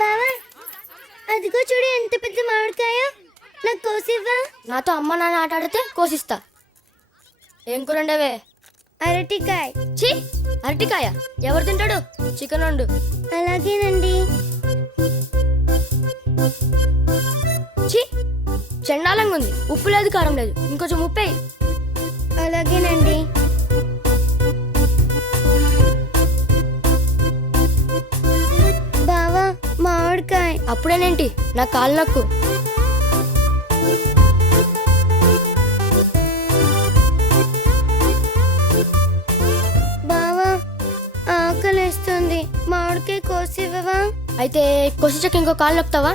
బావా అదిగో చూడు ఎంత పెద్ద మామిడికాయ, నాకు కోసివ్వా. నాతో అమ్మ నాన్న ఆట ఆడితే కోసిస్తా. ఏం కూరండవే? అరటికాయ. ఛీ, అరటికాయ ఎవరు తింటాడు? చికెన్ వండు. అలాగేనండి. ఛీ, చండాలంగా ఉంది. ఉప్పు లేదు, కారం లేదు. ఇంకొంచెం ఉప్పే. అలాగేనండి. బావా మామిడికాయ. అప్పుడేనేంటి నా కాలు నొక్కు. బావా ఆకలేస్తుంది, మామిడికాయ కోసివ్వవా? అయితే కొసిచకి ఇంకో కాలు నొక్కుతావా?